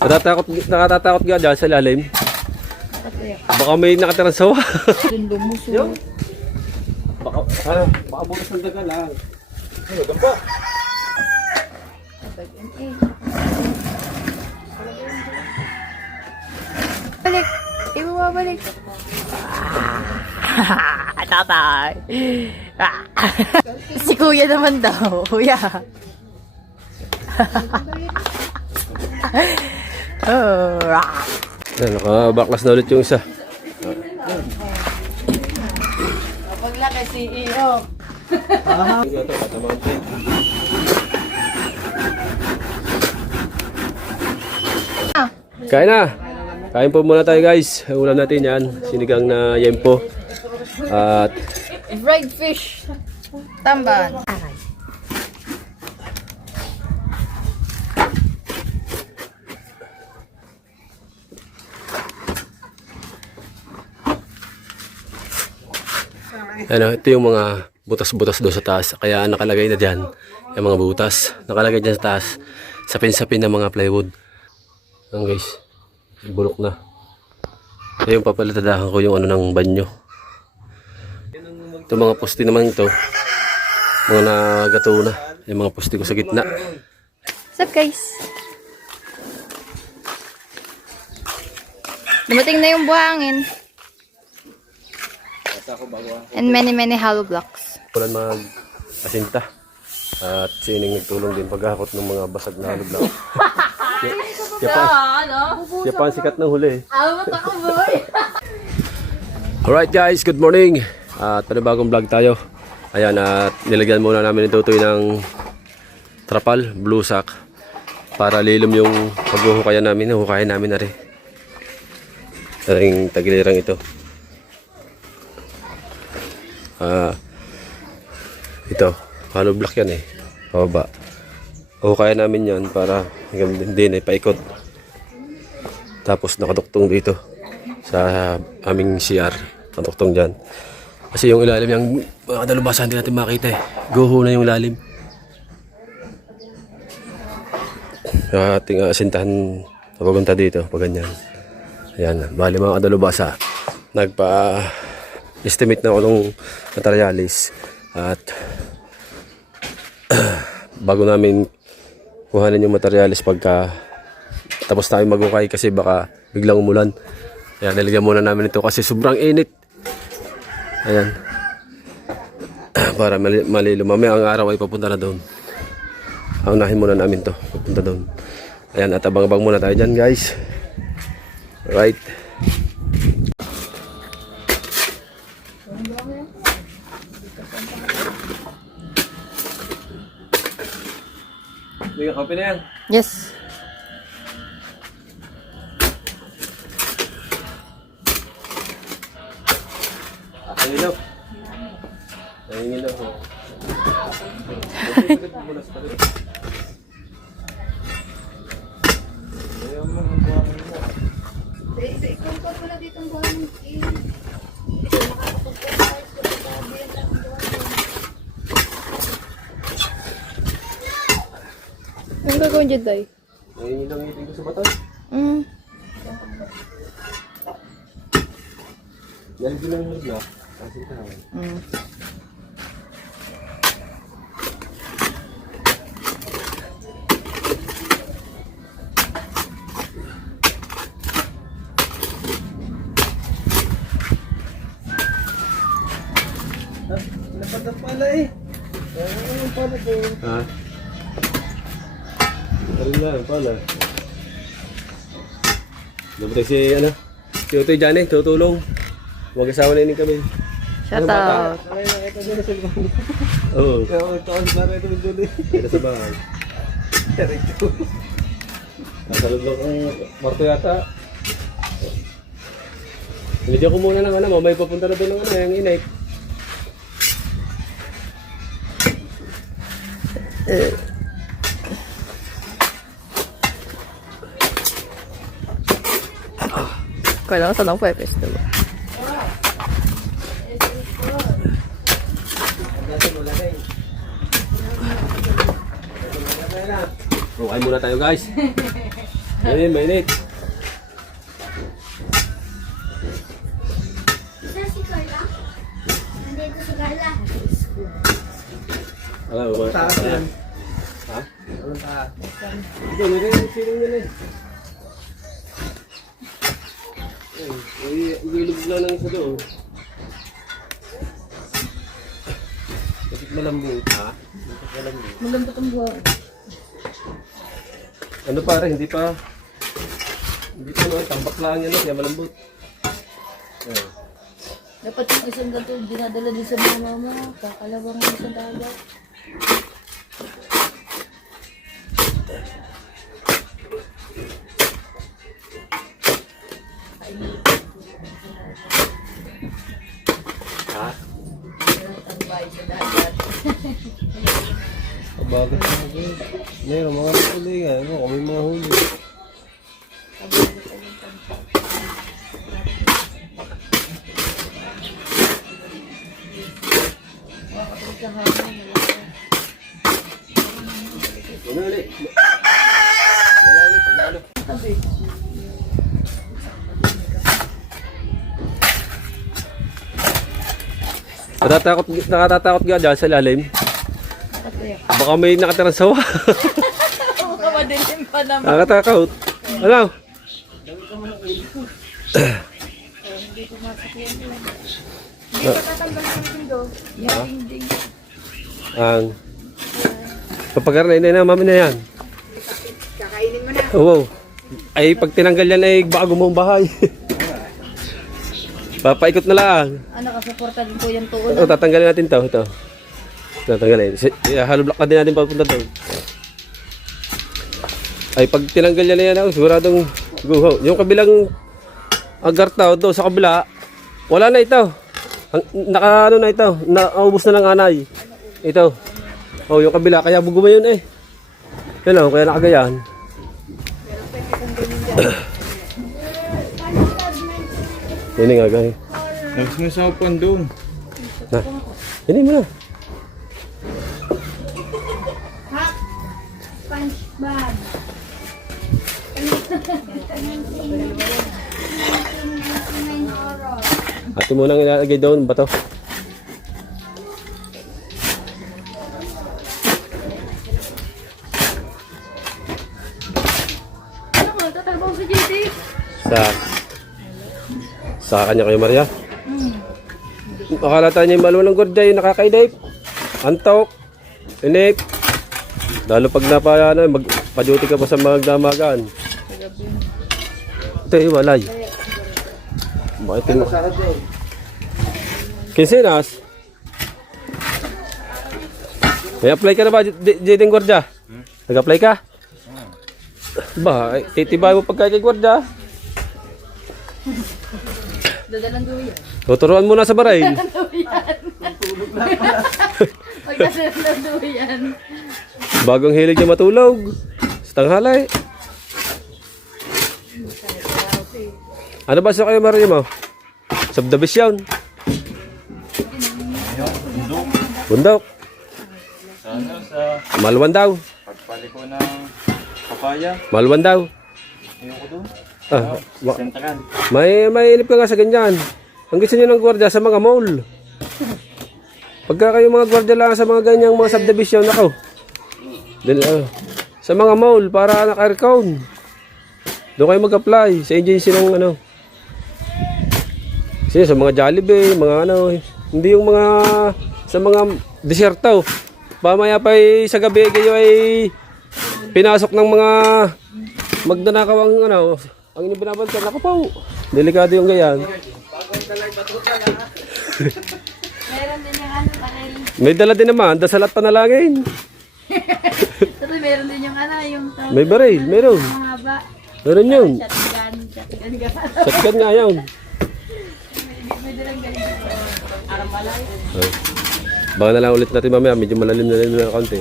Nakatatakot ka dyan sa lalim. Baka may nakatirang sawa. Lumusog. Baka bukas ng daga lang. Ano, gamba? Balik. Ibabalik. Tatay. Si kuya naman daw. Kuya. Nakabaklas na ulit yung isa. Paglaki CEO. Kain na! Kain po muna tayo guys. Ang ulam natin yan, sinigang na yempo. At Fried fish. Tamban. ano, ito yung mga butas-butas doon sa taas. Kaya nakalagay na dyan yung mga butas. Nakalagay dyan sa taas. Sapin-sapin ng mga plywood. Ayan guys. Bulok na. Ayun, papalatadahan ko yung ano ng banyo. Ito mga poste naman ito. Mga nagato na. Yung mga poste ko sa gitna. What's up guys? Dumating na yung buhangin. And many hollow blocks. Pulan mag-asinta. At si Ining nagtulong din paghakot ng mga basag na hollow block. Siya pa ang sikat ng huli. Alright guys, good morning. At panibagong vlog tayo. Ayan, at nilagyan muna namin ito ng trapal, blue sack. Para lilom yung paghuhukayan namin. Hukayan namin na rin. Aring tagilirang ito. Ito, hollow block yan eh. Pababa. Hukayan namin yan para hindi paikot. Tapos nakaduktong dito sa aming CR. Nakaduktong dyan. Kasi yung ilalim yung mga dalubasan hindi natin makita eh. Guho na yung ilalim. Ating asintahan papunta dito pag ganyan. Ayan, bali mga kadalubasa. Nagpa-estimate na ako ng materialis. At bago namin kuhanin yung materialis pagka tapos tayo maghukay kasi baka biglang umulan. Ayan, nilagyan muna namin ito kasi sobrang init. Ayan. Para malilo. Mamaya ang araw ay papunta na doon. Unahin muna namin to. Papunta doon. Ayan, at abang-abang muna tayo dyan guys. Right. Hindi ka kape na yan? Yes. Nangingilaw. Nangingilaw ko. Anong gagawin dyan, Day? Nangingilaw ngipin ko sa batas. Nalagyan lang yung block. Kasi tayo. Lapad ang pala eh. Ano yung pala ko? Ha? Karin lang, pala. Dapat si, ano? Si Utoy Johnny, tutulong. Huwag asawa na ining kami. Shout out. Ay, nakita nyo na sa bahay. Oo. Kaya ako ito ang para ito medyo din. Kaya sa bahay. Diretso. Nasa loob lang ang kwarto yata. Nilagyan ko muna ng ano, mamay papunta na doon ng ano, yung inay. Kailangan saan ako pwesto. Kain muna tayo guys. Ayun, mainit. Isa si Carla? Nandito si Carla. Alam mo, Taas yan. Ha? Walang taas. Ito, narinig feeling nila eh. Ay, ilulog lang ng isa doon. Bakit malambot, ha? Bakit malambot? Malambot ang buwan. Ano pare, hindi pa no, tambak lang yan, no? Kaya malambot. Ayan. Dapat yung isang ganito, dinadala din sa mga mama. Kakalawang isang dagat. Ha? Tambay sa dagat. Bakit ako? Meron mga huli nga. Ano, kami mga huli. Ano ulit? Wala ulit, pag naano. Nakatatakot nga dyan sa lalim. Baka may nakatirang sawa. Baka madilim pa naman. Nakakatakot. Ano? Hindi pa tatanggal ng pindo. Yung ding-ding. Ang papagaran na mami na yan. Kakainin mo na. Oo. Ay pag tinanggal yan ay baka gumawang bahay. Papaikot na lang. Ano, kasuporta din po yung tuon. O, tatanggalin natin to. Ito. Tatanggalin. Hollow block na din natin papunta doon. Ay pag tinanggal yan na yan, siguradong guho. Yung kabilang agartaw doon sa kabila, wala na ito. Naka ano na ito, naubos na ng anay. Ito. Oh, yung kabila, kaya buguma yun eh. Yan o, kaya nakagayan. Yan nga, gay. Nagsingasapan doon. Na. Yan mo na. SpongeBob. Ate mo nang ilalagay doon, bato. Ano ko, tatalbaw sa JD? Sa kanya kayo, Maria. Akala tayo niya yung maluwa ng gordya, yung nakakaidip. Antok. Inip. Lalo pag magpa-duty ka pa sa mga damagan. Ito yung walay. Bakit yung... Kinsinas? May apply ka na ba, Jading Gordya? Nag-apply ka? Ba, titibay mo pagka kay Gordya. Dadalang duyan. Tuturuan mo na sa baray. Pagkasunod ng duyan. Bagong hilig niya matulog. Sa tanghalay. Ano ba sa kayo Mario mo? Subdivision. Bundok. Sana sa Malwan daw. pagpali ko ng papaya. Malwan daw. Ayoko doon. Ah, may inip ka nga sa ganyan. Ang gusto nyo ng gwardiya sa mga mall. Pagka kayo mga gwardiya lang sa mga ganyang mga subdivision, ako. Sa mga mall, para naka-aircon. Doon kayo mag-apply sa agency ng ano. Kasi sa mga Jollibee, mga ano, hindi yung mga sa mga deserto. Pamaya pa sa gabi kayo ay pinasok ng mga magdanakaw ang ano, ang inibinabantan. Ako po, delikado yung ganyan. Meron din yung ano, dahil... May dala din naman, dasalat panalangin. Ito meron din yung ano, yung... May baril, meron. Mahaba. Meron yun. Shotgun ka. Shotgun nga yun. May dalang ganito. Aramalay. Ay. Baka na lang ulit natin mamaya, medyo malalim na rin na kaunti.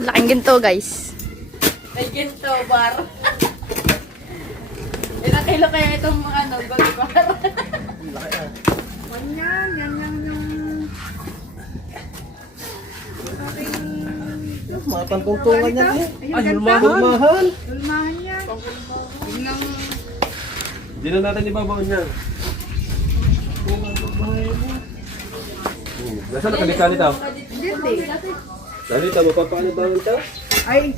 Laking ginto guys. May ginto bar. Ilang kilo kaya itong mga ano, gold bar? Yan yung Mga pantungtungan yan eh. Ay, hulmahan. Hulmahan. Ulmahan yan. Tingnan mo. Hindi na natin ibabaon yan. Nasaan nakadikali tao? Hindi. Dali tao, mapapaano ba ito? Ay,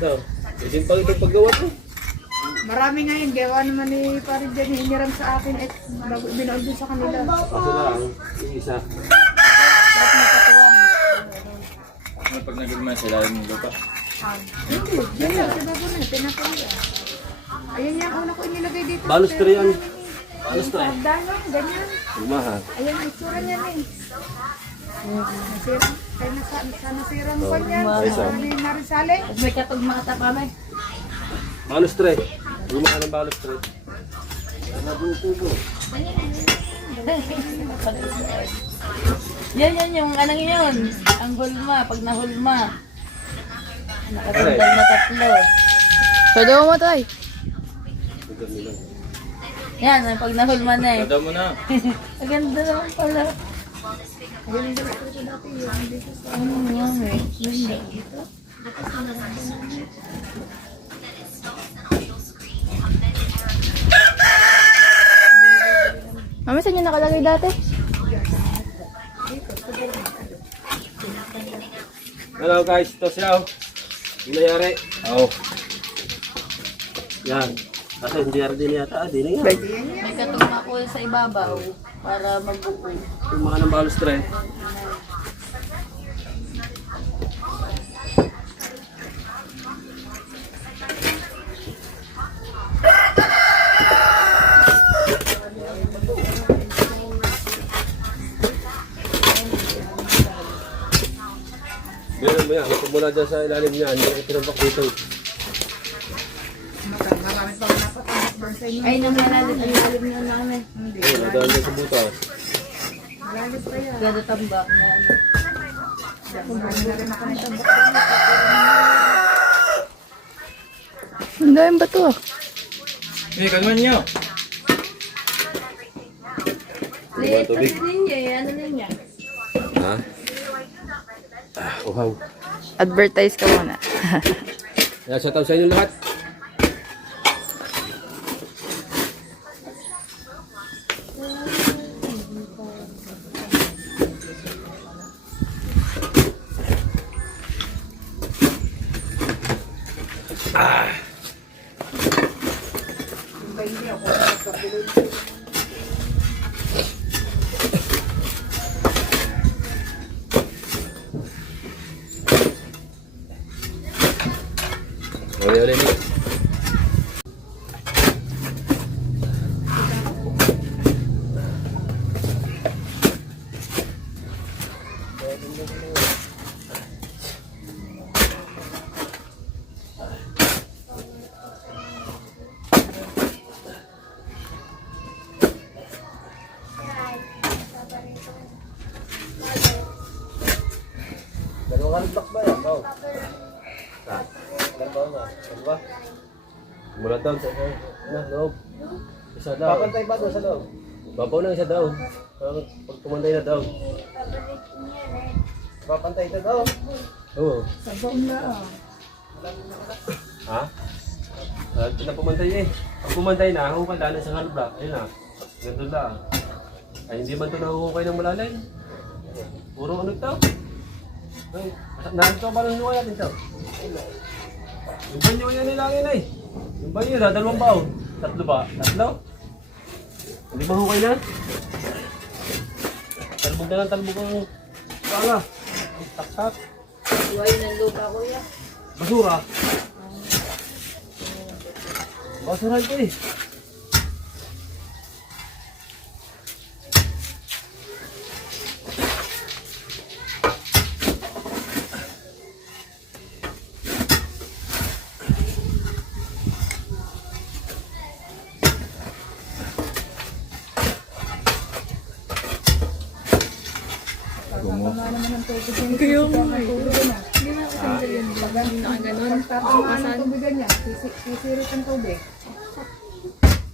So, hindi pa ito paggawa to. marami nga yun. Gawa naman ni Parin dyan. Hiniram sa akin at bago binaon din sa kanila. Kaso lang, yung isa. Dapat magkatuwang. Ano pag nagulma sa ilalim ng lupa? Hindi. Yan lang. Sa bago na. Pinapaya. Ayan yung una ko inilagay dito. Balos tre yan. Balos tre. Dano, ganyan. Hulmahan. Ayan ang itsura niyan eh. Nasirang. Kaya nasirang ko niyan. Ay, so. Ano yung narisali? May katugmata pa may. Balos tre. Hulmahan ng balos tre. Yan yung anong yun. Ang hulma, pag nahulma. Nakatandal na tatlo. Pwede mo tayo. Yan, ang pag nahulma na eh. Ganda mo na. Maganda naman pala. Ano nga eh. Ganda. Mami, saan yung nakalagay dati? Hello guys, ito siya oh. Yung nangyari. Oh. Yan. Kasi hindi din yata. Di na yan. May katugma ko sa ibabaw para magbuo. Yung mga ng balos tre. Meron mo yan. Kung mula dyan sa ilalim niya, hindi na itinampak dito. Marami pang napatambak sa inyo. Ay, nang malalim ang lalim na namin. Hindi. Ayun, nadaan dyan sa butas. Malalim pa yan. Gada tambak na ano. Marami na rin ako natambak. Ang dahil ba to? Hey, kalman niyo. Liit kasi ninyo eh. Ano ninyo? Ha? Uhaw. Advertise ka muna. Kaya shout out sa inyo lahat. Uli-uli nih. Dalawang block ba yan? Oh. Dalawa? Mula down sa loob. Isa daw. Papantay ba doon sa loob? Babaw na isa daw. Pag tumantay na daw. Papantay ito daw. Oo. Sabaw na ah. Ha? Ito na pumantay eh. Pag pumantay na, hukay lang sa halbra. Ayun na. Ganito lang. Ay, hindi man ito nahuhukay ng malalim. Puro ano ito? Ay, nandito ba lang hukay natin ito? Yung banyo yan nilangin eh. Yung banyo na, dalawang baon. Tatlo ba? Tatlo? Hindi ba hukay na? Talbog na lang, talbog ang pala. Tak-tak. Buhay ng lupa kuya. Basura. Basura ito eh. Kaya mo eh. Hindi na ako sandal yun. Nakaganon. Tapamaan ang tubigan niya. Sisirit ang tubig.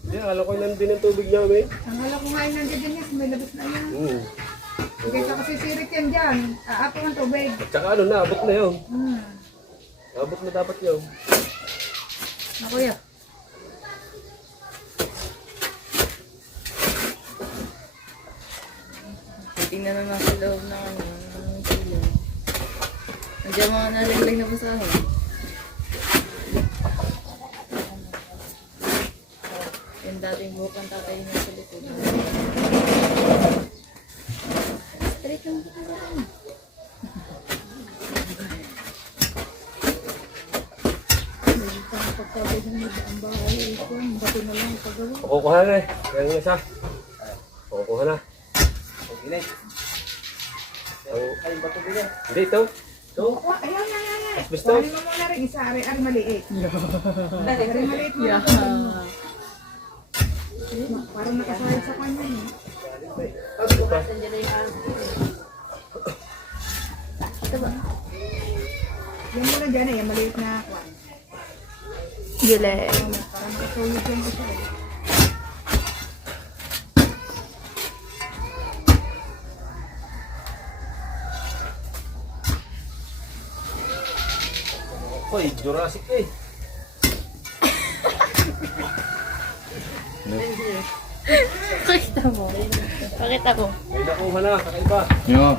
Hindi, alam ko lang din ang tubig niya, may. Ang hala ko nga ay nandiyan niya. May labas na yan. Sige ka kasi sirit yan dyan. Aapo ng tubig. At saka ano na, abot na yun. Hmm. Abot na dapat yun. Na kuya. Tingnan na lang sa loob ng ano, ng silo. Nandiyan mga nalaglag na basahan. Yung dating buhok ng tatay niya sa likod. Straight yung buhok na. Kukuha na eh. Kaya nga isa. Kukuha na. Hindi ito. Ito. Ayan, ayan, ayan. Asbestos. Kuhanin mo muna rin isa. Ari maliit. Ari maliit mo. Parang nakasayang sa kanya eh. Yan muna dyan eh. Yung maliit na kwan. Gile. Parang nakatulog lang ko siya eh. Hoy, Jurassic eh. Pakita mo. Pakita ko. May nakuha na, kakaiba. Yo.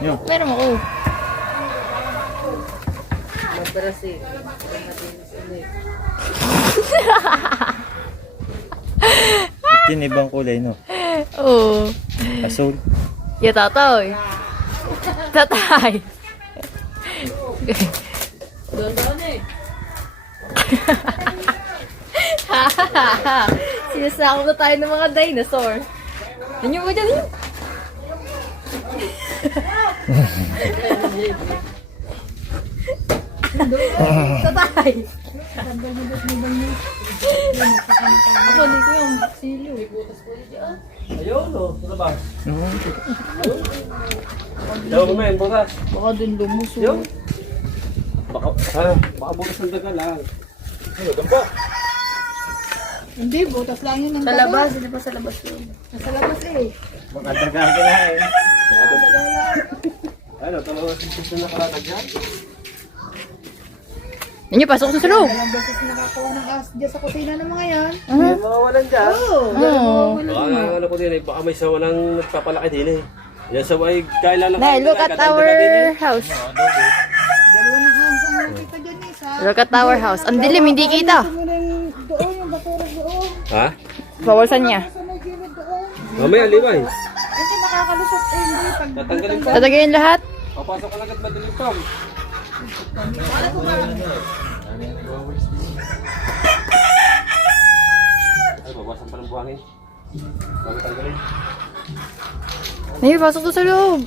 Yo. Meron ako. Madrasi. Itin ibang kulay, no? Oo. Asul. Ya tatay. Tatay. Sinasakop na tayo ng mga dinosaur. Ano ba dyan yun? Tatay. Ako, dito yung silo. Ayun, no. Ano ba? Daw mo may butas. Baka dun lumuso. Yun. Baka butas ng daga lang. Ano, gamba? Hindi, butas lang yun. Sa labas, hindi pa sa labas yun. Nasa labas eh. Magkadagaan ka na eh. Ano, talagang gusto na nakalatag yan? Hindi, pasok sa loob. Dalawang beses nakakuha ng as dyan sa kusina ng mga yan. Hindi mawawalan dyan. Oo. Baka ano ko din eh, baka may sawa ng nagpapalaki din eh. Yan sa ay kailan lang. Nay, look at our house. Dalawa ng hands ang nakita dyan eh. Sa Look at our house. Ang dilim, hindi kita. doon, yung basura doon. Ha? Bawalsan niya. Sa may gilid doon. Mamaya, Libay. Kasi makakalusot eh. Hindi, pag Tatanggalin pa. Tatagayin lahat. Papasok ka lang at madilim pa. Ay, babasan pa ng buhangin. Bago tanggalin. Nay, pasok to sa loob.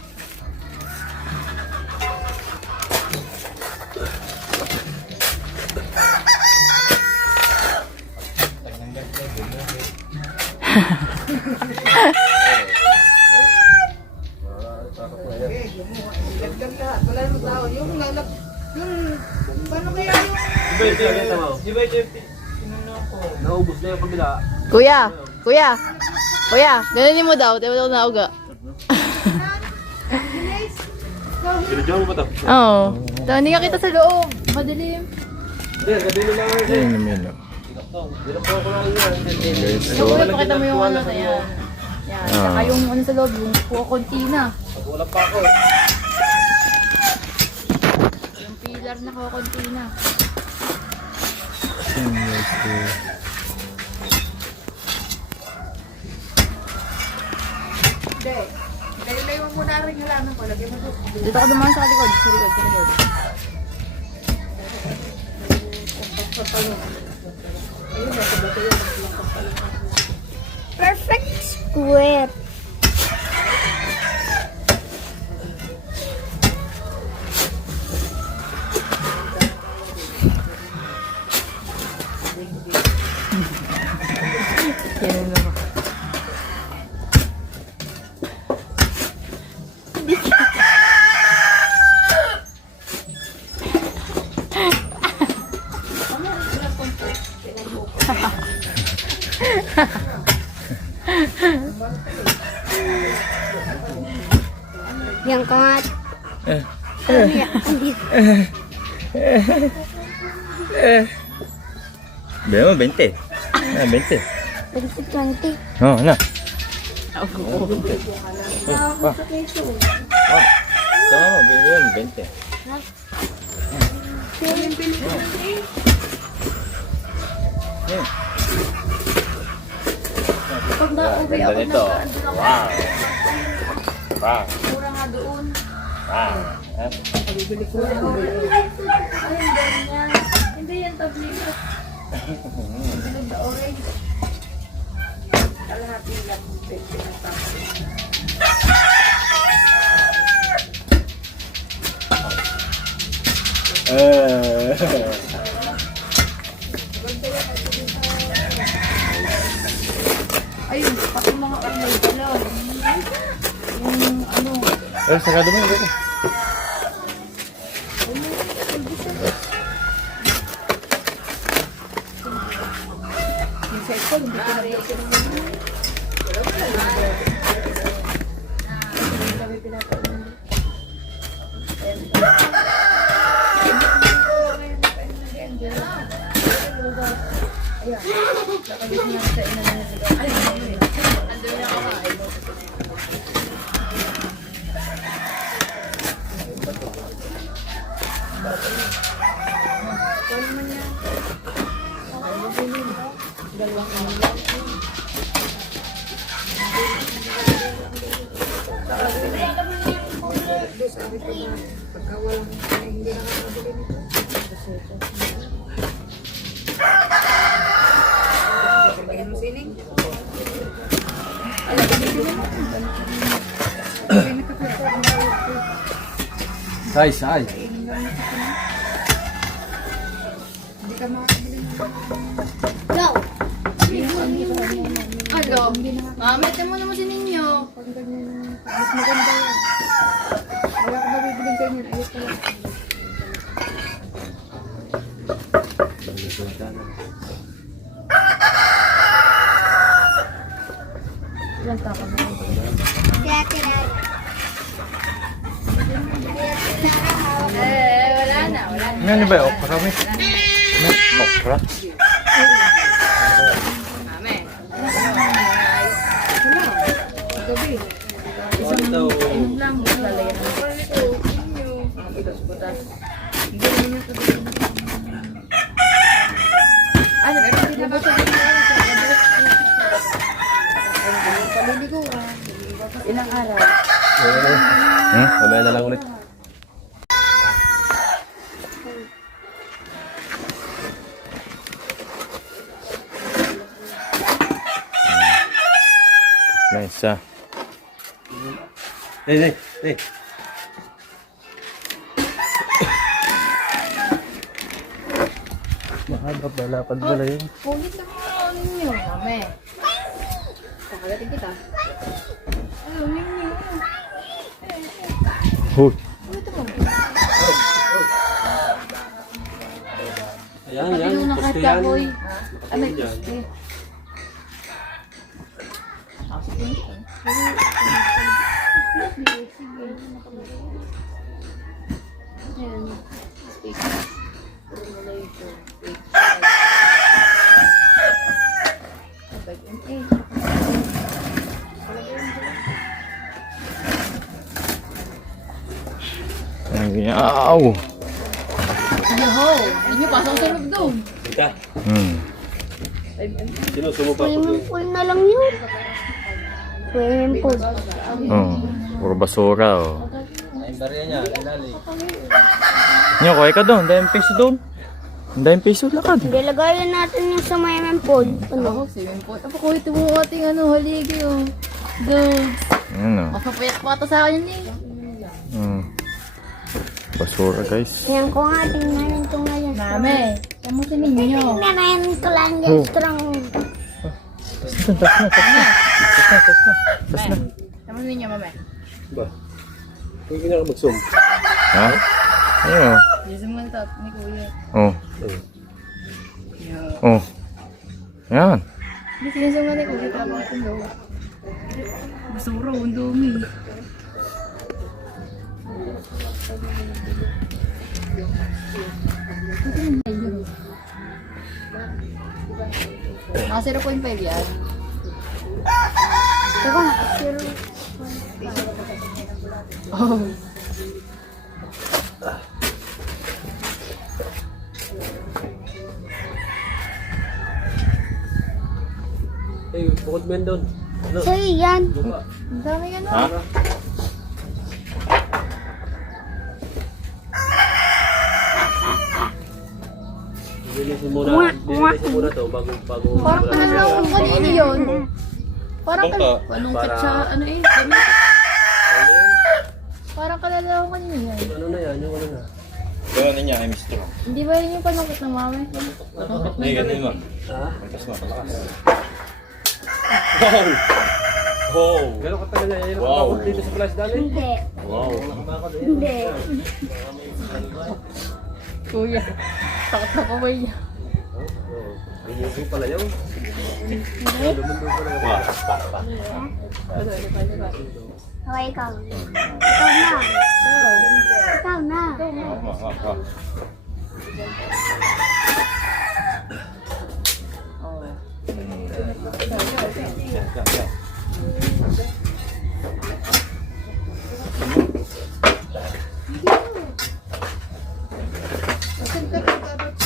lagdag lahat. Wala namang tao. Yung lalap, yung, paano kaya yung, Di ba ito yung naubos na yung kabila? Kuya, kuya, kuya, ganunin mo daw. Di ba daw nauga? Sinadya mo ba ito? Oo. Daw, hindi ka kita sa loob. Madilim. Hindi, gabi nila lang kasi. Ayun naman, no? Dinaktaw ko lang yan. Yung kuya, pakita mo yung ano na yan. Yan. Saka yung ano sa loob, yung kukuntina. Wala pa ako. Yung pillar na kukuntina. hindi. Laylay mo muna rin halaman ko. Lagyan mo doon. Dito ka dumaan sa likod. Sa likod, sa likod. Perfect square. Yan na. Yan ko nga. Bigyan mo, 20. 20. 20. Oo, na. Sama mo, bigyan mo, 20. Pag na-uwi Ganda ako nito. Wow. Wow. mura nga doon. Wow. Bibili ko lang. Ay, ganyan. Hindi yan tabligat. Bilog na orange. Kalahati lang. 20 na tapos. Ayun, pati mga ano, galon. Yung ano, Sagado mo, ito. yung cellphone, hindi ko na Say. Go. Ano? Mamit mo naman si Ninyo. mas maganda yan. Wala ko ba bibiling ganyan? Ayos ko lang. Ilang taka mo? Tira. Wala na. Ano ba yung okra mo? Okra? Mami. Gabi. Inom lang. Lalayan mo. Butas-butas. Hindi naman yung sabihin. Ano? Hindi na ba ito? Paliligo ka. Ilang araw? Mamaya na lang ulit. Nice, ah. Hey. Mahaba ba? Lapad pala yun. Kulit lang mo Ninyo. Mami. Kakagatin kita. Ayaw, Ninyo. Huy. Ayan. Yung Poste nakata yan. ko Ay, may poste. Ayan. Speaker. Formulator. Ayaw. Yo! Ninyo, pasok sa loob doon. Ika. Sino sumupap ko? Swimming pool na lang yun. Swimming pool. Oh, puro basura, oh. Ang barya niya, inali. Nyo, kaya ka doon. Dahil piso doon. Dahil piso, lakad. Hindi, lagayan natin yung sa swimming pool. Ano? Swimming pool. Pakulit mo ating haligi oh. Dogs. Ayan, oh. Mapapayat pa ata sa akin yun eh. Basura, guys. Yan ko nga, tingnan ito ngayon. Mami, tamo si Ninyo. Tingnan ko lang yung strong. Tas na. Tamo si Ninyo, mami. Ba? Huwag ka na mag-zoom. Ha? Ayun, oh. Yesin mo na top ni Kuya. Oh. Oh. Ayan. Hindi sinasong nga ni Kuya. Tama ka ito. Basura, ang dumi. Mga 0.5 yan. Teka, zero. Oh. Eh, bukod mo yan doon. Ano? Sa'yo yan. Baba. Ang dami ano. Ha? Linisin muna. Linisin muna to bago. Parang kalalaw kung kanino yun. Parang Bangka. panungkat Para- sa ano eh. Ano yan? Parang kalalaw kung kanino yan. Ano na yan? Yung ano na? Gawin niya kay Mr. Hindi ba yun yung panungkat ng mama? Hindi, ganun mo. Ha? Pagkas mo, palakas. Wow! Wow! Gano'ng katagal na yan? Wow. Wow. Dito sa flash dali? Hindi. Wow! Hindi. Kuya. Takot na kamay niya. Lumuso pala yun. Wow! Okay, ikaw. Ikaw na. Ikaw na.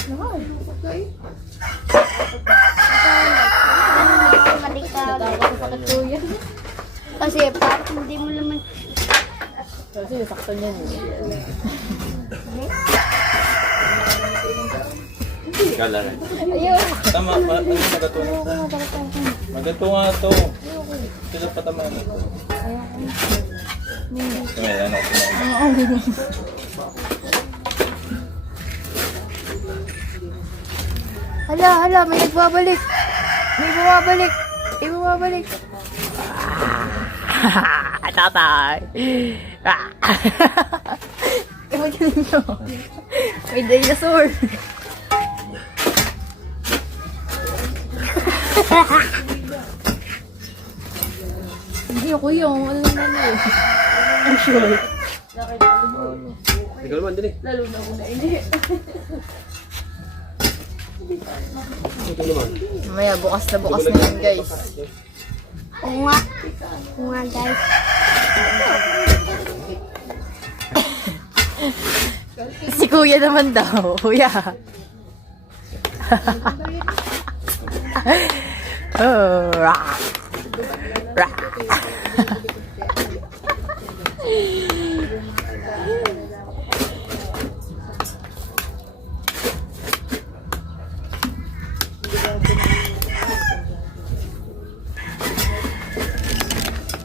Wow! Malikab. Takot sa sakit kuya. Kasi parang hindi mo naman. Kasi sakto niyan eh. Gala rin. Ayun. Tama, ano magatunga? Magatunga to. Sila patama na to. Kaya yan ako kumain. Hala, may nagbabalik. May bumabalik. May bumabalik. Tatay. May ganito. May dinosaur. Hindi ako yung ano naman eh. I'm sure. Ikaw naman din eh. Lalo na ako na hindi. Ito naman. Mamaya, bukas na yan guys. Oo nga. Oo nga, guys. Si kuya naman daw. Kuya. Oh, rah. Rah.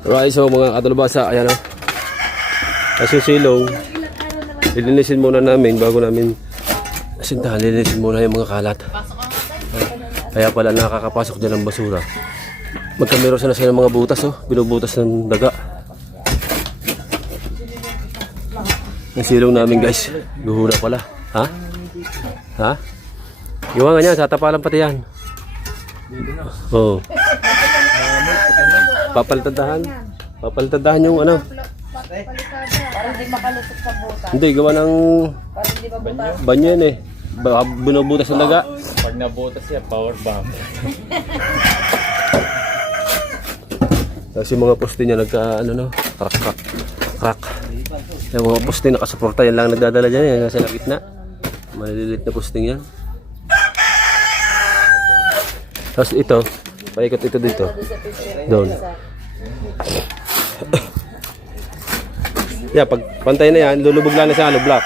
Right, so mga katulabasa, ayan o. Nasusilong. Lilinisin muna namin bago namin sintahan. Lilinisin muna yung mga kalat. Kaya pala nakakapasok dyan ng basura. Magkamero sana sila ng mga butas oh. Binubutas ng daga. Yung silong namin guys. Guhula pala. Ha? Ha? Iwan nga niya, tatapalan pati yan. Oo. Papalitadahan yung ano. Para hindi makalusot sa buta. Hindi, gawa ng Para hindi mabutas. banyo yan eh. Binubutas ng daga. Pag nabutas siya, power bomb. Kasi mga poste niya nagka ano no, crack. Yung mga poste nakasuporta yan lang nagdadala dyan yan nasa gitna. Maliliit na posting yan. Tapos ito, paikot ito dito. Doon. Yeah, pag pantay na yan, lulubog lang na sa hollow block.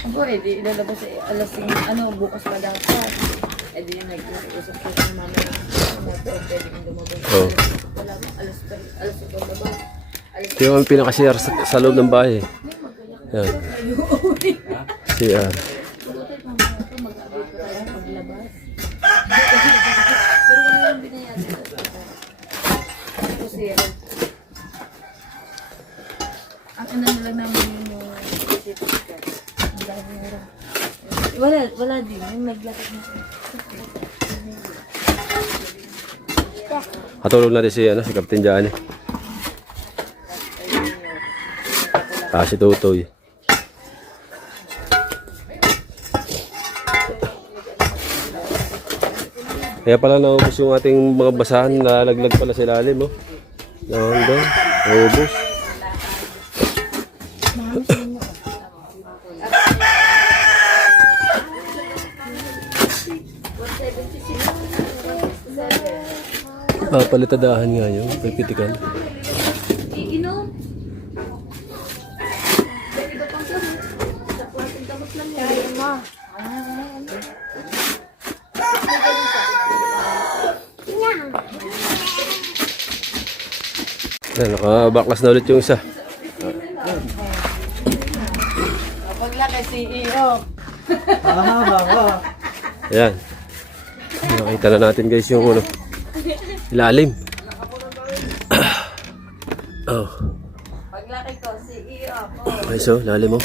Ako eh, di ilalabas eh, alas bukas pa dapat. Eh di nag-usap ko sa mama na pwede kong lumabas. Oh. Wala pa, alas 2 labas. Ito yung pinaka-CR sa loob ng bahay. Yan. CR. Pero wala yung binayad. Kasi ang ano na lang namin yung certificate. Wala din. Yung naglakad na siya. Katulog natin si Captain Johnny. Si Tutoy. Kaya pala naubos yung ating mga basahan, nalaglag pala sa ilalim, oh. Hanggang, naubos. Palitadahan nga yun, pipitikan. Iinom. Kaya mo. Ayan, nakabaklas na ulit yung isa. Kapag laki CEO. Ayan. Nakita na natin guys yung ano, ilalim. Oh. Paglaki ko, CEO ako. Okay, so, lalim mo.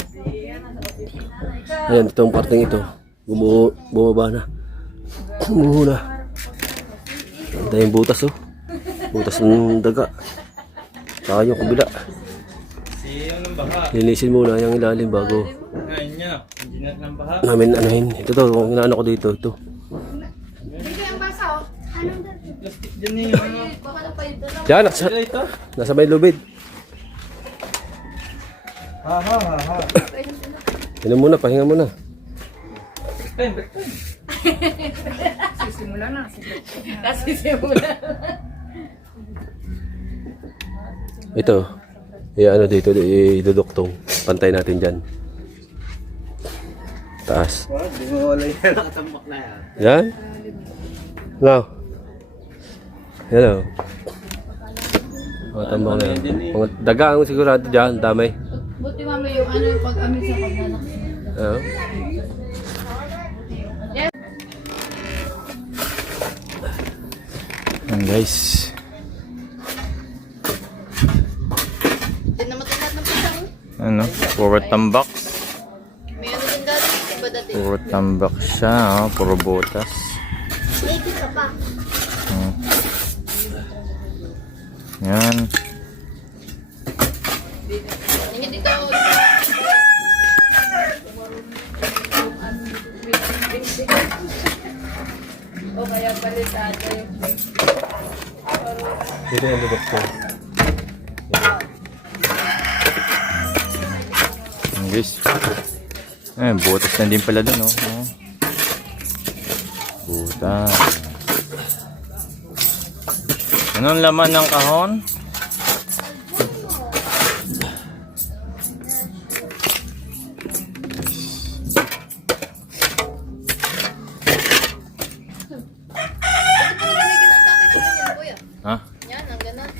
Ayan, itong parting ito. Bumaba na. Bumuho na. Ang daming butas, oh. Butas ng daga. Saka yung kabila. Si yung ng baha. Linisin muna yung ilalim bago Ngayon niya. Hindi na ng baha. namin anuhin. Ito to, kung inaano ko dito, ito. Plastic dyan eh. Ano? Yan, Ito. nasa may lubid. Ha ha ha ha. Inom muna, pahinga muna. Break time. Sisimula na. Kasi simula. Ito, ano dito, iduduktong. Pantay natin dyan. Taas. Di mo wala yan. Nakatambak na yan. Yan. Now. Yan o. Mga tambang na yan. Mga daga ang sigurado dyan, damay. Buti mami yung ano yung pag-amin sa pagnanak. Oo. Yan guys. Hindi na matulad ng pisang. Ano? Puro tambak. May ano din dati, iba dati. Puro tambak siya. Oh. Puro butas. May isa pa. Yan. Hindi dito. O kaya palisado yung Dito yung duduktong. Yan guys. Butas na din pala dun. Oh. Butas. Anong laman ng kahon? Ha? yan, ang ganun.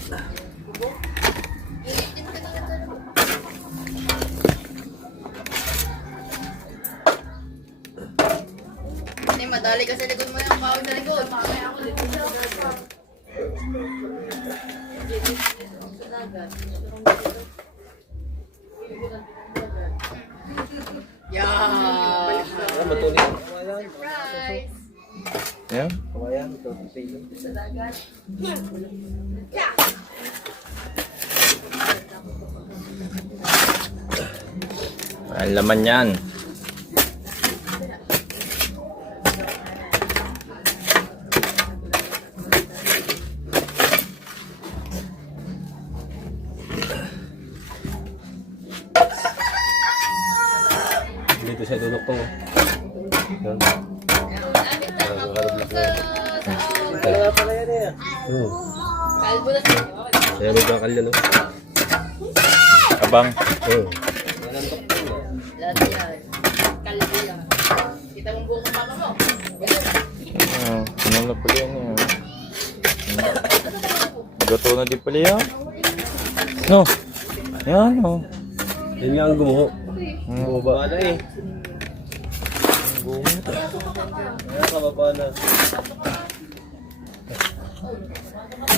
Hindi, madali kasi likod mo yung bawang sa likod. Mamaya ako dito. Yeah. Surprise. Yan. Kamayan, ito. Silo. Ang laman yan. Dito siya duduktong. Oh. Yan. Wala pala yan eh. Oo. Kalbo na siya. Kaya may bakal yan, oh. Abang. Oo. Lahat yan. Kalbo lang. Kita mong buong mama mo. Ano na pala yan eh. Gato na din pala yan. No. Yan oh. Yan nga ang gumuho. Bumaba na eh. Ayan, kababa na.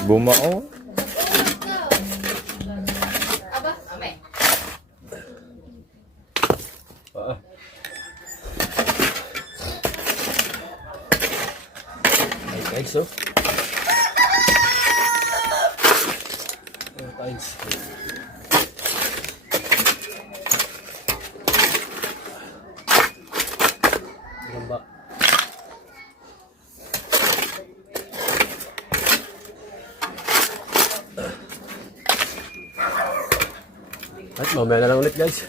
Bumao. Aba, ame. Paa. Ay, tiles, oh. Tiles. Mamaya na lang ulit guys.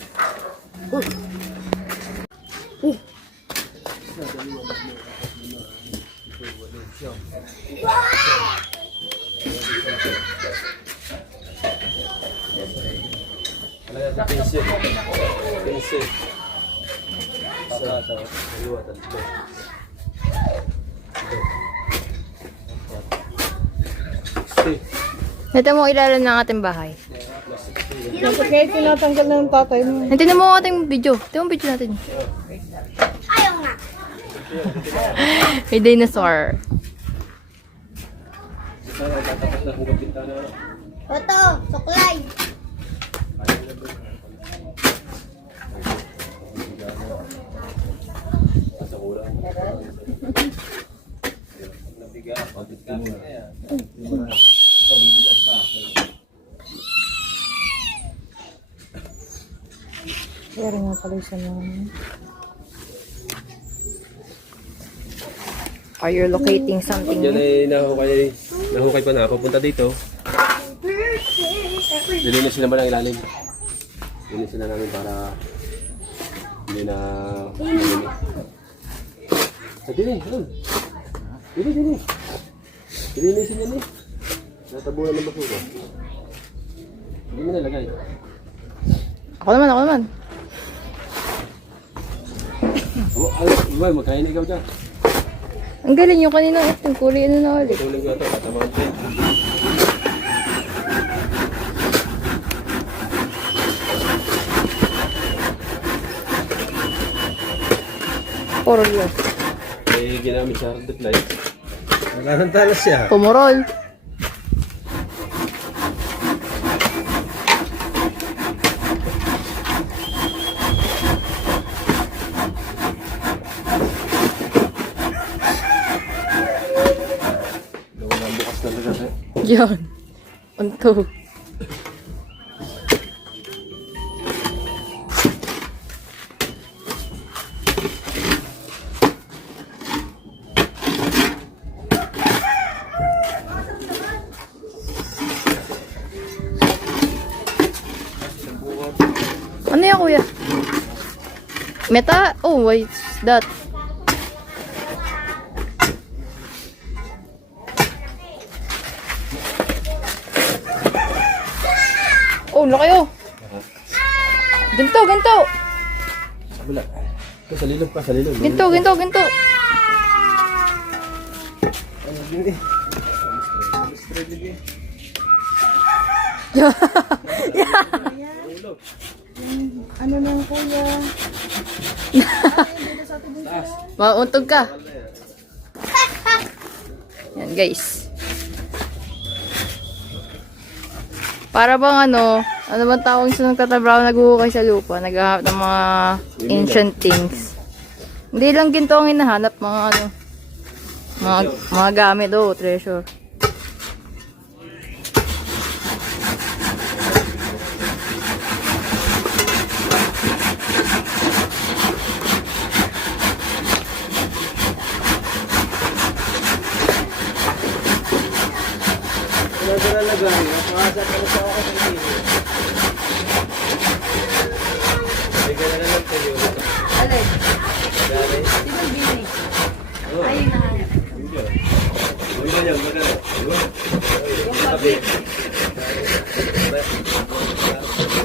Pencil. Pencil. Sa dalawa, tatlo. Ito mo ilalim ng ating bahay. Kahit tinatanggal na ng tatay mo. Tingnan mo ang ating video. Tingnan mo ang video natin. Ayaw nga. May dinosaur. Oto, suklay. Kaya rin nga pala siya naman. Are you locating something Yan new? ay nahukay pa na. Papunta dito. Lilinisin naman ang ilalim. Lilinisin na namin para hindi na malimi. Sa dili, yun. Dili. Lilinisin yan eh. Natabunan ng basura. Hindi mo nalagay. Ako naman. Ay, magkain ikaw dyan. Ang galing yung kanina itong kulay ano na ulit. Tuling ko ito, katamaan ko. Puro yun. Eh, ginamit sa hard light. Wala nang talas siya. Pumurol. Wala bukas na talaga. Yan. Unto. Ano yan, kuya? Meta? Oh, what's that? Oh, laki oh. Ginto. Wala. Ito, sa lilog pa, sa lilog. Ginto. Ano na kuya? Mauntog ka. Yan guys. Para bang ano bang tawag sa nagtatrabaho naghuhukay sa lupa, naghahanap ng mga ancient things. Hindi lang ginto ang hinahanap, mga ano, mga gamit treasure.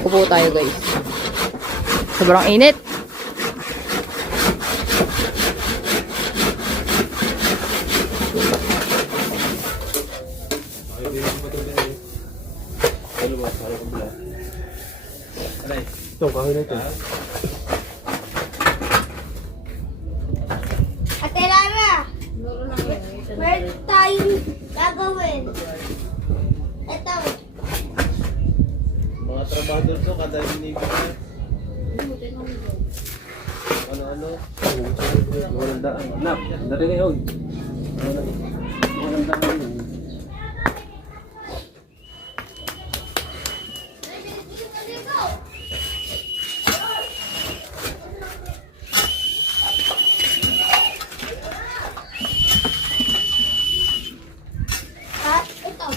Upo tayo guys. Sobrang init. Ito, kahoy na ito. Ate Lara, meron tayong gagawin. Ito. Mga trabador to, kada binibigay. Ano? Walang daan. Nak, dari na yun. Walang daan. Ha? Ito.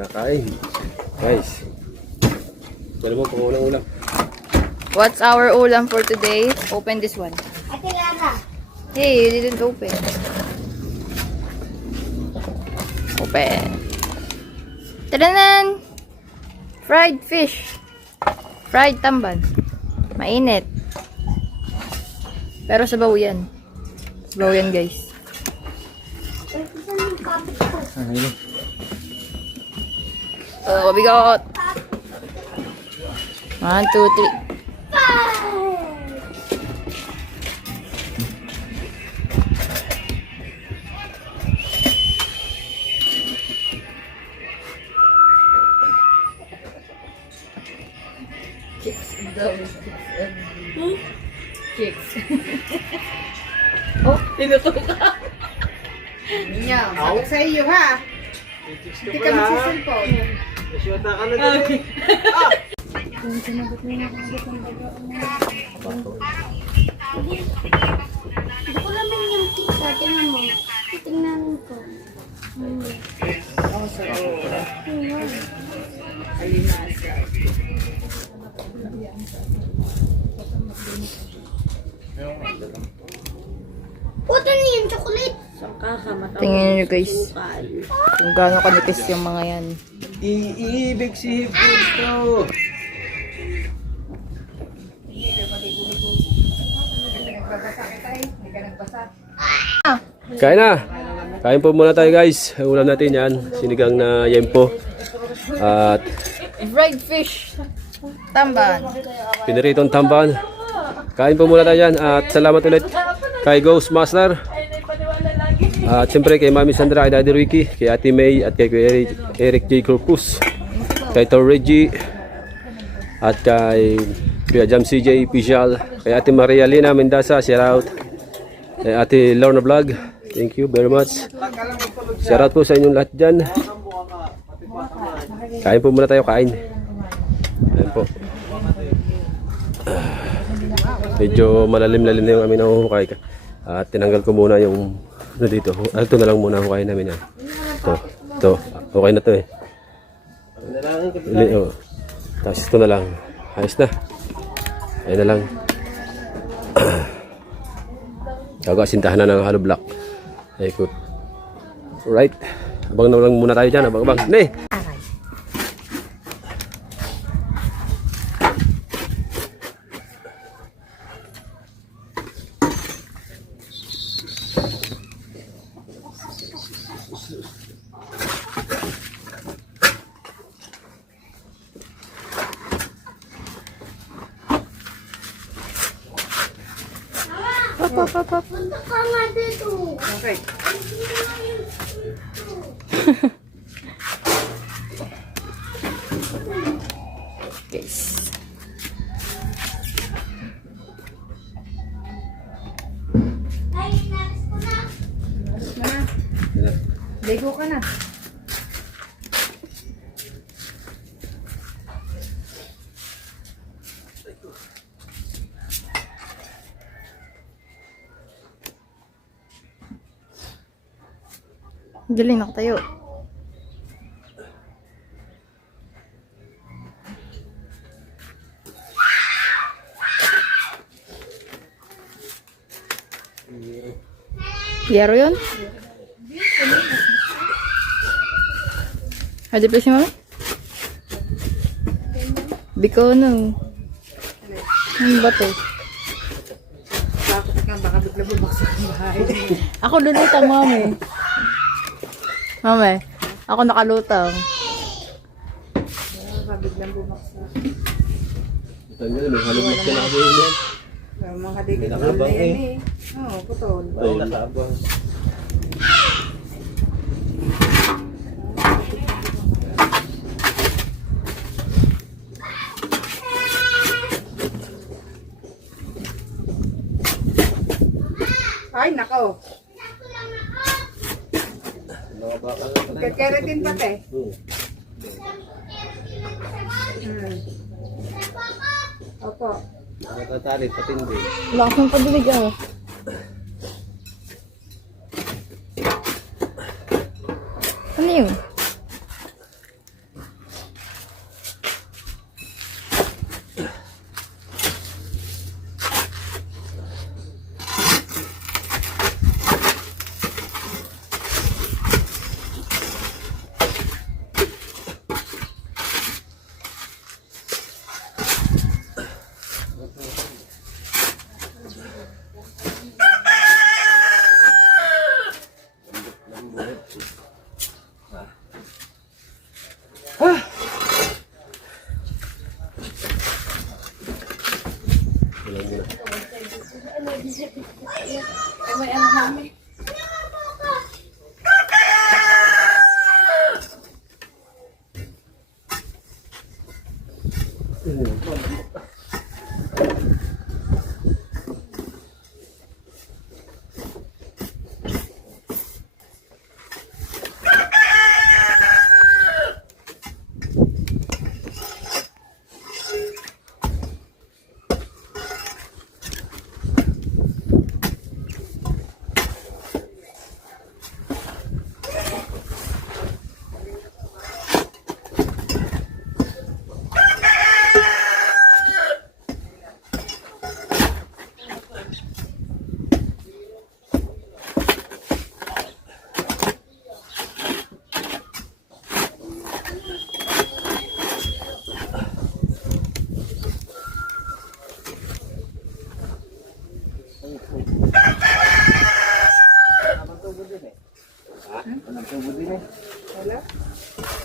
Kakain. Guys. Wala mo pang ulam. What's our ulam for today? Open this one. Ate Lara. Hey, you didn't open. Open. Tadanan! Fried fish. Fried tamban. Mainit. Pero sabaw yan. Sabaw yan, guys. Oh, bigot. 1, 2, 3. Chicks. Oh, tinutok ka. Niya, sabi sa iyo ha. Hindi ka magsisilpon. Nasyota ka na din. Hindi ko naman yung pizza. Tingnan mo. Tingnan ko. Oh, so, alinasa. Puto niya yung chocolate. Tingnan nyo, guys. Kung gaano kanipis yung mga yan. Iibig si Hippo. Kain na. Kain po muna tayo guys. Ang ulam natin yan. Sinigang na yempo. At Fried fish. Tamban. piniritong tamban. Kain po muna tayo yan. At salamat ulit kay Ghostmaster. At siyempre kay Mami Sandra, kay Daddy Ricky, kay Ate May, at kay Eric J. Corpus, kay Tor Reggie, at kay Kuya Jam CJ Official, kay Ate Maria Lina Mendasa, shout out. Kay Ate Lorna Vlog, thank you very much. Shout out po sa inyong lahat dyan. Kain po muna tayo, kain. Ayan po. Medyo malalim-lalim na yung aming nahuhukay. At tinanggal ko muna yung ano dito. Ito na lang muna hukayin namin yan. Ito. Okay na to eh. Oh. Tapos ito na lang. Ayos na. Ayun na lang. Gagasintahan na ng hollow block. Ikot. Alright. Abang na lang muna tayo dyan. Abang. Ne! Punta ka nga dito. Okay. Guys. Ay, inalis ko na. Ligo ka na. Galing nakatayo. Yaro yun? Hadi please si mami? Bikono. Ano ba to? Bakit nga baka bigla bumagsak ang bahay. Ako lulutang, mami. Mami, ako nakalutang. Baka biglang bumagsak. Tanggal, may hollow block ka na kabuhin yan. Mga dikit na yan eh. Oo, putol. Ay, nakabang. Ay, nako. Keratin pati. Opo. Nakatalit, patindi. Lakas ng padilig ah. Ano yun?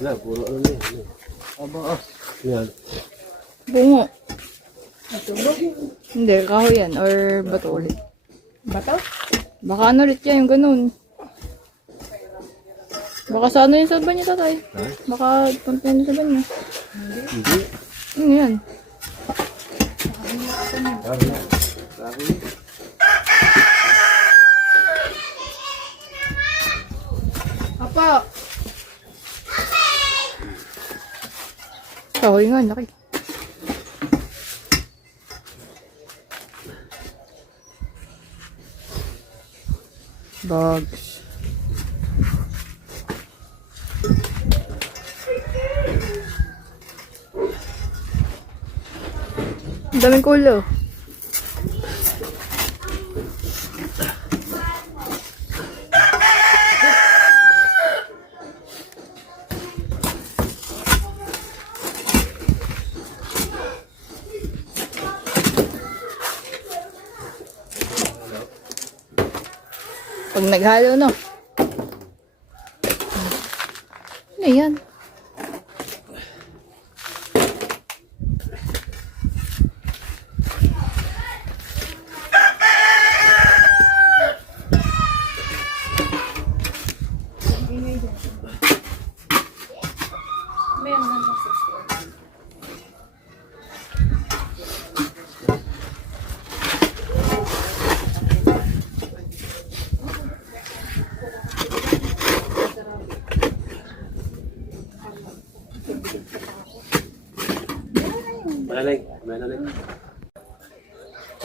Wala, puro ano na yun. Aba, yan. Bungo. Hindi, kahoy yan. Or bato ulit. Bato? Baka ano ulit yan, yung ganun. Baka sa ano yung sa banyo, tatay? Baka pampiyan sa banyo. Hindi. Ano yan? Apa! Kahoy nga, laki. Bags. Ang daming kulo. Pag naghalo, no? Ano yan?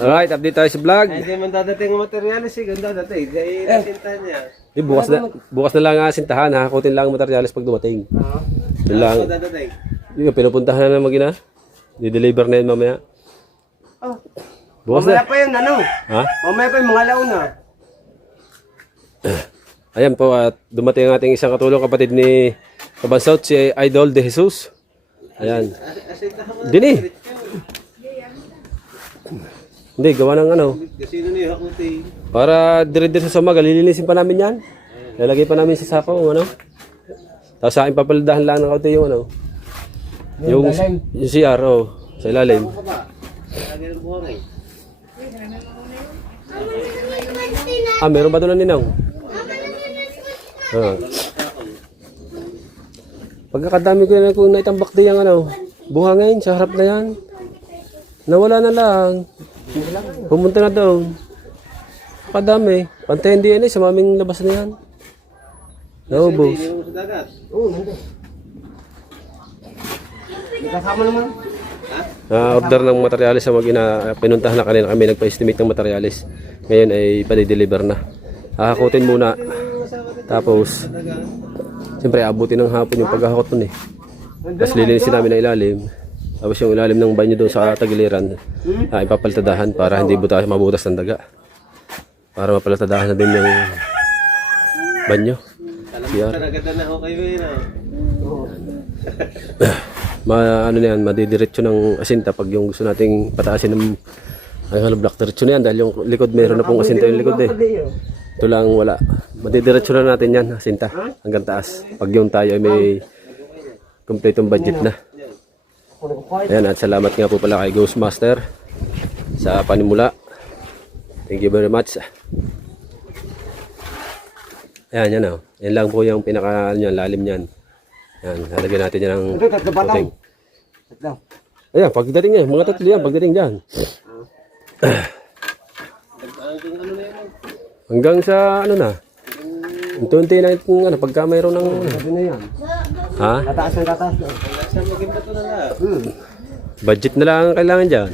Alright, update tayo sa vlog. Hindi man dadating ang materyales eh. Ganda dadating. Dahil nasinta niya. Di, bukas na lang sintahan. Hakutin lang ang materyales pag dumating. Yun lang. Ano dadating? Di ka, pinupuntahan na ng magina. Di-deliver na yun mamaya. Oh. Bukas Mamaya na. pa yun, ano? Ha? Mamaya pa yung mga launa. Ayan po, at dumating ang ating isang katulong kapatid ni Kabansot, si Idol de Jesus. Ayan. Asintahan mo na. Dini. Hindi, gawa ng ano. Kasi na yung hakuti. Para dire-dire sa umaga, lilinisin pa namin yan. Lalagay pa namin sa sako, ano. Tapos sa akin papaladahan lang ng kaunti yung ano. Yung CR, oh, sa ilalim. Lagi ng buhangay. Ah, meron ba doon na ninang? Ah. Pagkakadami ko na kung naitambak din yung ano, buhangin sa harap na yan. Nawala na lang. Pumunta na doon. Kadami. Pantayin DNA sa maming labas na yan. Naubos. Hindi mo sa dagat. Oo, nandun. Kasama naman. Order ng materialis sa mag-ina. Pinuntahan na kanina kami. Nagpa-estimate ng materialis. Ngayon ay pa-deliver na. Hahakutin muna. Tapos, siyempre abutin ng hapon yung paghahakot nun eh. Tapos lilinisin namin ang ilalim. Tapos yung ilalim ng banyo doon sa tagiliran, ipapaltadahan para hindi mabutas ng daga. Para mapaltadahan na din yung banyo. CR. Naganda na ako kayo yun. Ano na yan, madidiretso ng asinta pag yung gusto nating pataasin ng ang hollow block. Diretso na yan dahil yung likod meron na pong asinta yung likod eh. Ito lang wala. Madidiretso na natin yan, asinta, hanggang taas. Pag yung tayo ay may kompletong budget na. Ayan, at salamat nga po pala kay Ghostmaster sa panimula. Thank you very much. Ayan, yan o. Yan lang po yung pinaka, ano yan, lalim niyan. Yan, lalagyan natin yan ng puting. Ayan, pagdating niya, mga tatlo yan, pagdating dyan. Hanggang sa, ano na, unti-unti na itong, ano, pagka mayroon ng, ha? Tataas ng tataas. Budget na lang ang kailangan dyan.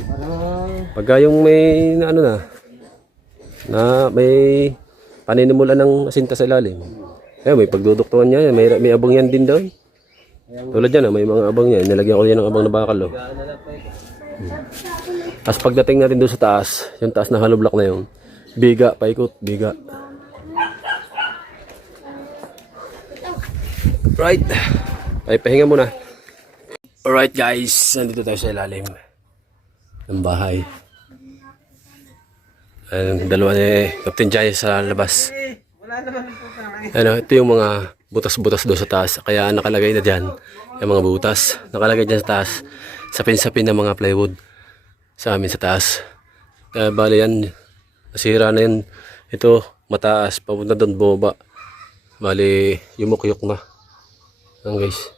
Pagka yung may, ano na may paninimulan ng asinta sa ilalim. May pagduduktuan niya, may abang yan din doon. Tulad yan, may mga abang yan. Nilagyan ko yan ng abang na bakal. Oh. Tapos pagdating natin doon sa taas, yung taas na hollow block na yun, biga, paikot, biga. Right. Ay, pahinga muna. Alright guys, nandito tayo sa ilalim ng bahay. Ang dalawa ni Captain Jai sa labas. Ano, ito yung mga butas-butas doon sa taas. Kaya nakalagay na dyan yung mga butas. Nakalagay dyan sa taas. Sapin-sapin ng mga plywood sa amin sa taas. Kaya bali yan, nasira na yan. Ito, mataas. Papunta doon, bumaba. Bali, yumuk-yuk na. Ayan guys,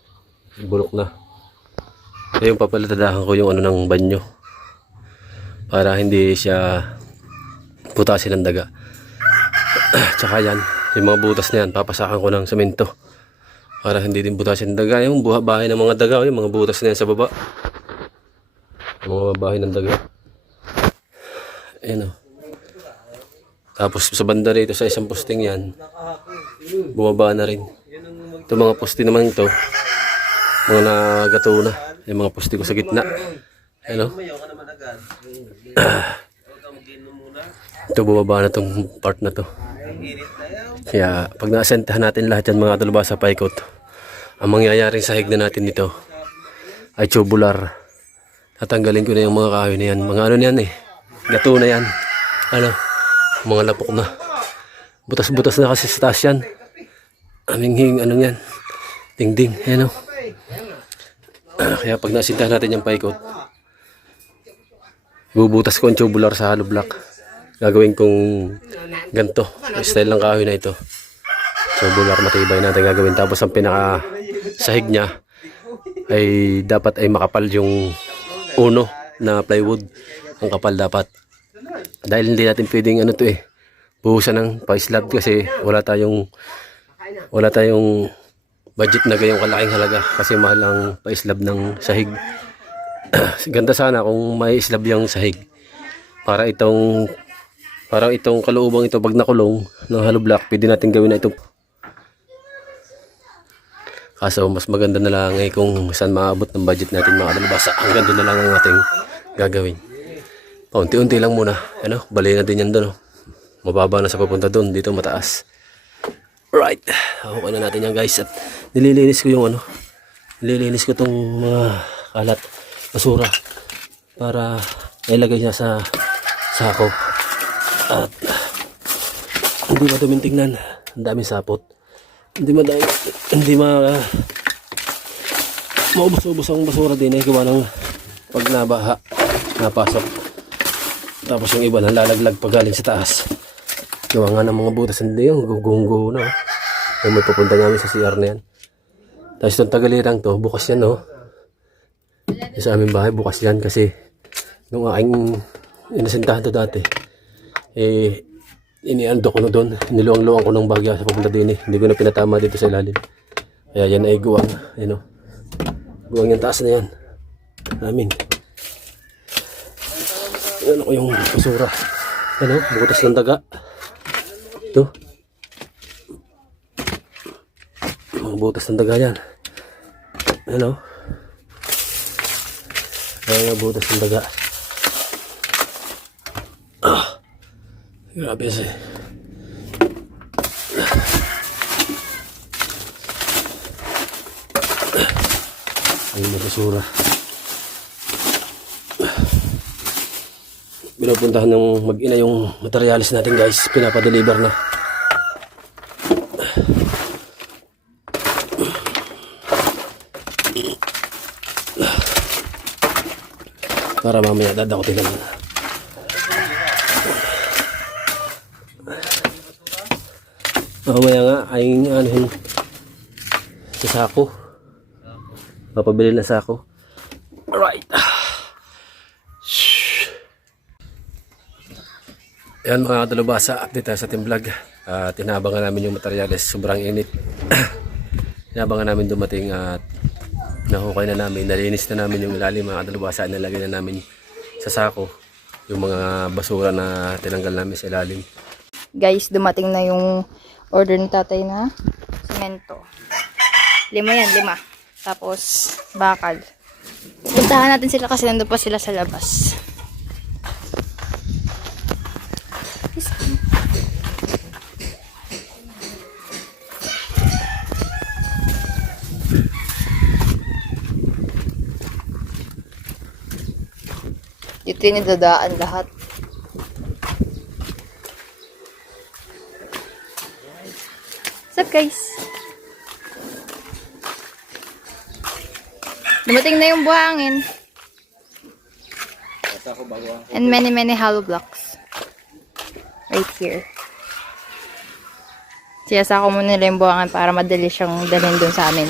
bulok na. Kaya yung papalatadahan ko yung ano ng banyo. Para hindi siya putasin ng daga. Tsaka yan, yung mga butas na yan, papasakan ko ng semento. Para hindi din butasin ng daga. Yung bahay ng mga daga, yung mga butas na yan sa baba. Yung mga bahay ng daga. Ayan o. Tapos sa banda rito, sa isang posting yan, bumaba na rin. Ito mga poste naman ito, mga nagato na. Yung mga poste ko sa gitna. Ayan o. Ito, bumaba na itong part na to. Kaya pag naasentahan natin lahat yan mga talaba sa paikot, ang mangyayaring sahig na natin nito ay tubular. Tatanggalin ko na yung mga kahoy na yan. Mga ano na yan eh, gato na yan. Ano, mga lapok na. Butas-butas na kasi sa taas yan. Aming ano yan, ding-ding. Ayan o. Kaya pag naasentahan natin yung paikot, bubutas ko ang tubular sa hollow block. Gagawin kong ganito, style ng kahoy na ito. Tubular, matibay natin gagawin. Tapos ang pinaka sahig niya ay dapat ay makapal yung uno na plywood. Ang kapal dapat. Dahil hindi natin pwedeng ano to eh, buhusan ng pa-slab kasi wala tayong budget na gayong kalaking halaga kasi mahal ang pa-slab ng sahig. Ganda sana kung may slab yung sahig para itong kaloobang ito pag nakulong ng hollow block, pwede natin gawin na ito. Kaso mas maganda na lang eh kung saan maabot ng budget natin mga kalabasa. Hanggang doon na lang ang ating gagawin. Paunti-unti lang muna. Ano, bali na din yan doon. Mababa na sa papunta doon, dito mataas. Right. Okay na natin yan guys. At nililinis ko yung nililinis ko itong mga kalat, basura para ilagay niya sa sako. At hindi madaming tingnan. Ang daming sapot. Hindi maubos-ubos ang basura din eh. Gawa ng pag nabaha, napasok. Tapos yung iba nalalaglag pag galing sa taas. Gawa nga ng mga butas. Hindi yung gugunggo na. Yung may papunta namin sa CR na yan. Tapos itong tagalirang to, bukas yan no. Sa aming bahay, bukas yan kasi nung aking inasintahan to dati. Iniando ko na doon, niluwang-luwang ko ng bagya sa papunta din eh. Hindi ko na pinatama dito sa ilalim. Kaya yan ay guwang, guwang yung taas na yan namin. Yan ako yung basura. Butas ng daga. Ito mga butas ng daga yan. Ayan butas ng daga. Grabe kasi. Ayun na basura. Pinupuntahan ng mag-ina yung materialis natin guys. Pinapadeliver na. Para mamaya dadakotin naman. Mamaya nga ay anuhin sa sako. Papabili na sako. Alright. Yan mga kadalubasa, update tayo sa ating vlog. Tinabangan namin yung materyales, sobrang init. Tinabangan namin dumating at nahukay na namin, nalinis na namin yung ilalim mga kadalubasa. Nalagay na namin sa sako yung mga basura na tinanggal namin sa ilalim. Guys, dumating na yung order ni tatay na semento. 5 yan, 5. Tapos, bakal. Puntahan natin sila kasi nandun pa sila sa labas. Dito yung dadaan lahat. What's up, guys? Dumating na yung buhangin. And many hollow blocks. Right here. Siyasa ko muna nila yung buhangin para madali siyang dalhin dun sa amin.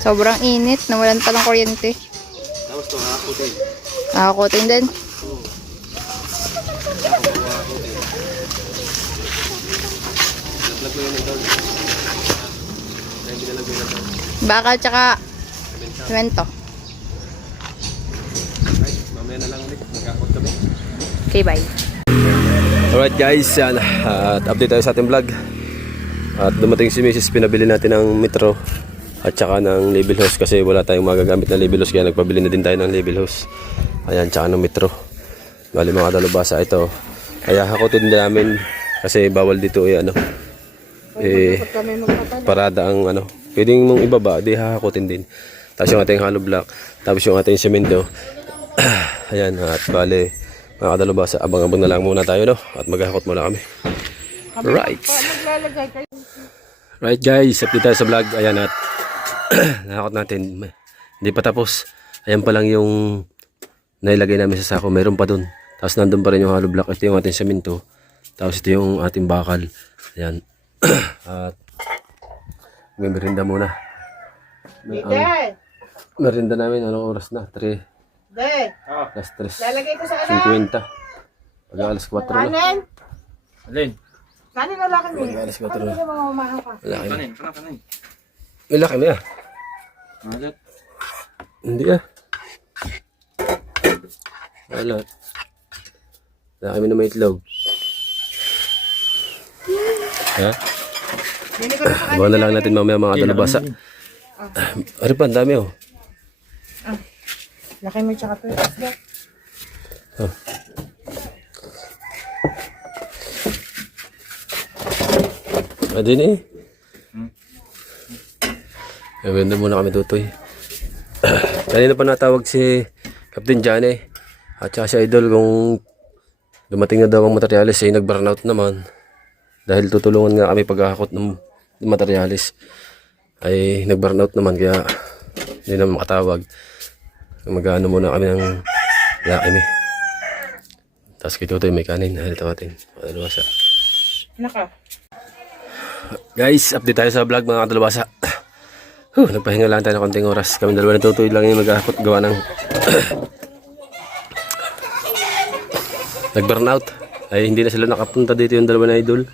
Sobrang init. Nawalan pa ng kuryente. Tapos ito, nakakutin. Nakakutin din. Bakal tsaka semento. Mamaya na lang ulit, magkakot kami. Okay, bye. Alright guys, yan. At update tayo sa ating vlog. At dumating si Mrs. Pinabili natin ng metro at saka ng label hose kasi wala tayong magagamit na label hose kaya nagpabili na din tayo ng label hose. Ayan, tsaka ng metro. Bali mga dalubasa ito. Kaya hakutin din namin kasi bawal dito parada ang pwedeng mong ibaba, di hahakutin din. Tapos yung ating hollow block, tapos yung ating semento. Ayan, at bali mga kadalubasa, abang-abang na lang muna tayo at maghahakot muna kami. Right. Right guys, update tayo sa vlog. Ayan, at nahakot natin. Hindi pa tapos. Ayan pa lang yung nailagay namin sa sako. Meron pa dun. Tapos nandun pa rin yung hollow block. Ito yung ating semento. Tapos ito yung ating bakal. Ayan. At may merinda muna. Merinda namin, anong oras na? 3. Last 3. Lalagay ko sa 50. Pag alas 4 na. Alin? kanin na laki mo. Pag alas 4 na. Mga umahan ka. Laki na. Kanin. May laki na. Malat. Hindi Wala. Laki mo na may itlog. Ha? Abangan na lang natin mamaya mga dalubasa. Ano pa, ang dami Laki mo tsaka to. Adin Ganda muna kami tutoy. Kanina pa natawag si Captain Johnny at saka si Idol kung dumating na daw ang materyales ay nag-burnout naman. Dahil tutulungan nga kami paghahakot ng materyales ay nag-burnout naman kaya hindi naman makatawag. Mag-ano muna kami ng lakimi. Tapos kay Tutoy may kanin. Halito natin. Kadalubasa. Naka. Guys, update tayo sa vlog mga kadalubasa. Nagpahinga lang tayo ng konting oras. Kami dalawa na Tutoy lang yung maghahakot gawa ng nag-burnout. Ay hindi na sila nakapunta dito yung dalawa na Idol.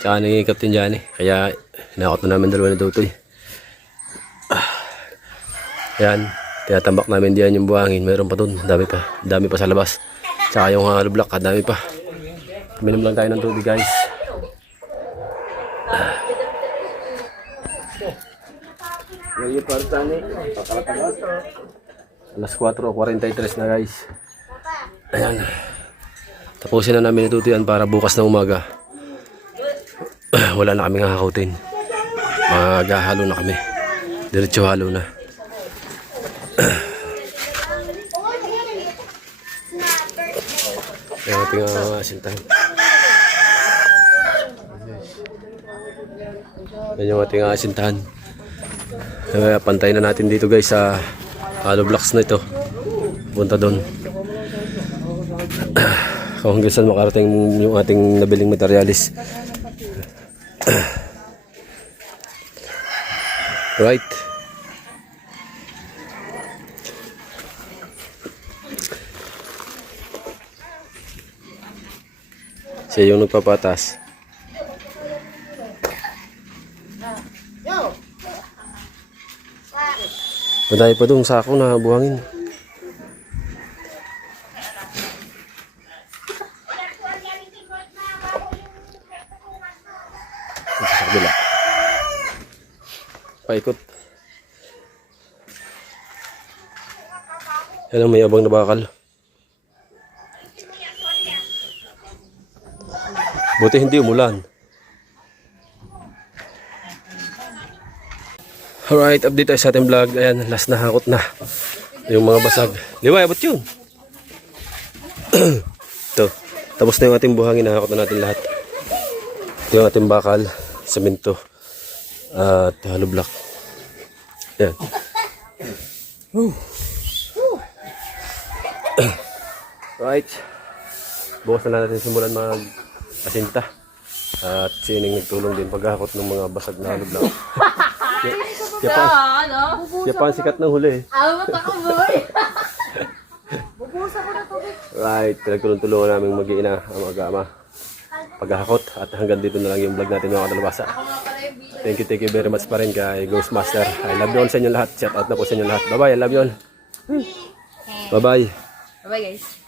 Tsaka ni Captain Johnny. Kaya hinakot na namin dalawa na Tutoy. Ayan. Tinatambak namin diyan yung buhangin. Mayroon pa dun. Dami pa sa labas. Tsaka yung hollow block. Dami pa. Minom lang tayo ng tubig guys. Alas 4:43 na guys. Ayan. Tapusin na namin ito yan para bukas na umaga. Wala na kaming hahakutin. Maghahalo na kami. Diretso halo na. Yung ating asintahan. Yan yung ating asintahan. Kaya pantay na natin dito guys sa hollow blocks na ito. Punta doon. Kung hanggang saan makarating yung ating nabiling materialis. Right. Siya yung nagpapatas. Madami pa doon sako na buhangin. Sa kabila. Paikot. Yan ang may abang na bakal. Buti hindi umulan. Alright, update tayo sa ating vlog. Ayan, last na hakot na. Yung mga basag. Liway, abot yun. Ito. Tapos na yung ating buhangin. Nahakot na natin lahat. Ito yung ating bakal. Semento. At hollow block. Ayan. Right. Bukas na natin simulan mag-asinta. At sining nagtulong din paghakot ng mga basag na hollow block. Siya pa ang sikat ng huli. Right, pinagtulong-tulungan namin mag-iina ang mag-ama paghakot. At hanggang dito na lang yung vlog natin mga kadalabasa. Thank you very much pa rin kay Ghostmaster. I love you all sa inyo lahat. Shout out na po sa inyo lahat. Bye bye, I love you all. Bye bye. Bye guys.